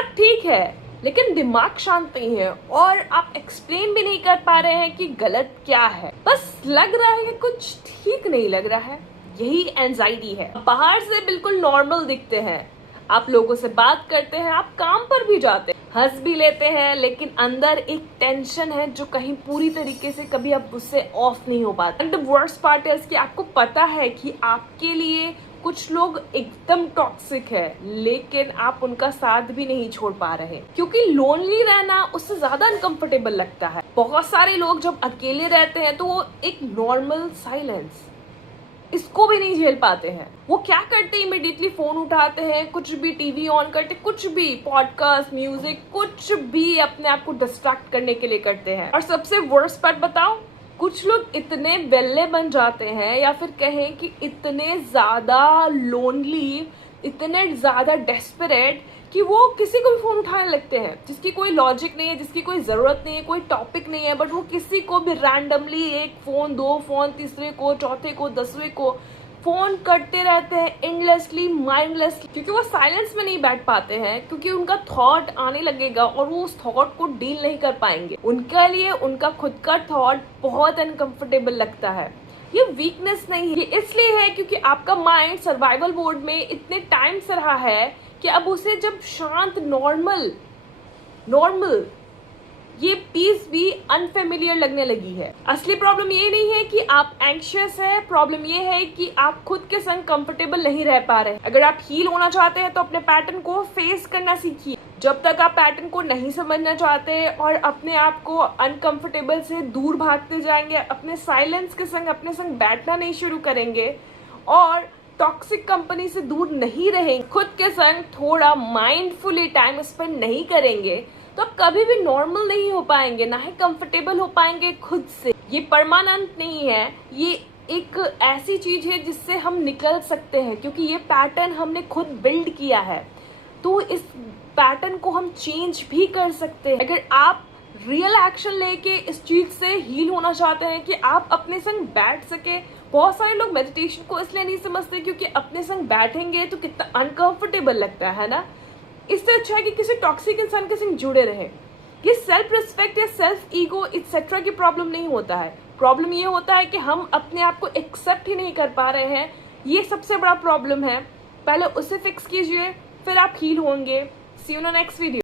सब ठीक है लेकिन दिमाग शांत नहीं है और आप एक्सप्लेन भी नहीं कर पा रहे हैं कि गलत क्या है, बस लग रहा है कि कुछ ठीक नहीं लग रहा है। यही एंजाइटी है। बाहर से बिल्कुल नॉर्मल दिखते हैं, आप लोगों से बात करते हैं, आप काम पर भी जाते हैं, हंस भी लेते हैं, लेकिन अंदर एक टेंशन है जो कहीं पूरी तरीके से कभी आप उससे ऑफ नहीं हो पाते। And the worst part is कि आपको पता है कि आपके लिए कुछ लोग एकदम टॉक्सिक है, लेकिन आप उनका साथ भी नहीं छोड़ पा रहे, क्योंकि लोनली रहना उससे ज्यादा अनकंफर्टेबल लगता है। बहुत सारे लोग जब अकेले रहते हैं तो वो एक नॉर्मल साइलेंस इसको भी नहीं झेल पाते हैं। वो क्या करते हैं, इमीडिएटली फोन उठाते हैं, कुछ भी टीवी ऑन करते, कुछ भी पॉडकास्ट, म्यूजिक, कुछ भी अपने आप को डिस्ट्रैक्ट करने के लिए करते हैं। और सबसे वर्स्ट पार्ट बताओ, कुछ लोग इतने वेल्ले बन जाते हैं या फिर कहें कि इतने ज्यादा लोनली, इतने ज्यादा डेस्परेट कि वो किसी को भी फोन उठाने लगते हैं, जिसकी कोई लॉजिक नहीं है, जिसकी कोई जरूरत नहीं है, कोई टॉपिक नहीं है, बट वो किसी को भी रैंडमली एक फोन, दो फोन, तीसरे को, चौथे को, 10वें को फोन करते रहते हैं, एंडलेसली, माइंडलेसली, क्योंकि वो साइलेंस में नहीं बैठ पाते हैं, क्योंकि उनका थॉट आने लगेगा और वो उस थॉट को डील नहीं कर पाएंगे। उनके लिए उनका खुद का थॉट बहुत अनकंफर्टेबल लगता है। ये वीकनेस नहीं है, ये इसलिए है क्योंकि आपका माइंड सर्वाइवल मोड में इतने टाइम से रहा है कि अब उसे जब शांत, नॉर्मल ये पीस भी अनफेमिलियर लगने लगी है। असली प्रॉब्लम ये नहीं है कि आप एंग्शियस है, प्रॉब्लम ये है कि आप खुद के संग कंफर्टेबल नहीं रह पा रहे। अगर आप हील होना चाहते हैं तो अपने पैटर्न को फेस करना सीखिए। जब तक आप पैटर्न को नहीं समझना चाहते और अपने आप को अनकंफर्टेबल से दूर भागते जाएंगे, अपने साइलेंस के संग अपने संग बैठना नहीं शुरू करेंगे और टॉक्सिक कंपनी से दूर नहीं रहेंगे, खुद के संग थोड़ा माइंडफुली टाइम स्पेंड नहीं करेंगे, तो आप कभी भी नॉर्मल नहीं हो पाएंगे, ना ही कंफर्टेबल हो पाएंगे खुद से। ये परमानेंट नहीं है, ये एक ऐसी चीज है जिससे हम निकल सकते हैं, क्योंकि ये पैटर्न हमने खुद बिल्ड किया है, तो इस पैटर्न को हम चेंज भी कर सकते हैं। अगर आप रियल एक्शन लेके इस चीज से हील होना चाहते हैं कि आप अपने संग बैठ सके। बहुत सारे लोग मेडिटेशन को इसलिए नहीं समझते क्योंकि अपने संग बैठेंगे तो कितना अनकंफर्टेबल लगता है ना। इससे अच्छा है कि किसी टॉक्सिक इंसान के संग जुड़े रहे। ये सेल्फ रिस्पेक्ट या सेल्फ ईगो एक्सेट्रा की प्रॉब्लम नहीं होता है। प्रॉब्लम ये होता है कि हम अपने आप को एक्सेप्ट ही नहीं कर पा रहे हैं। ये सबसे बड़ा प्रॉब्लम है। पहले उसे फिक्स कीजिए, फिर आप हील होंगे। सी यू इन नेक्स्ट वीडियो।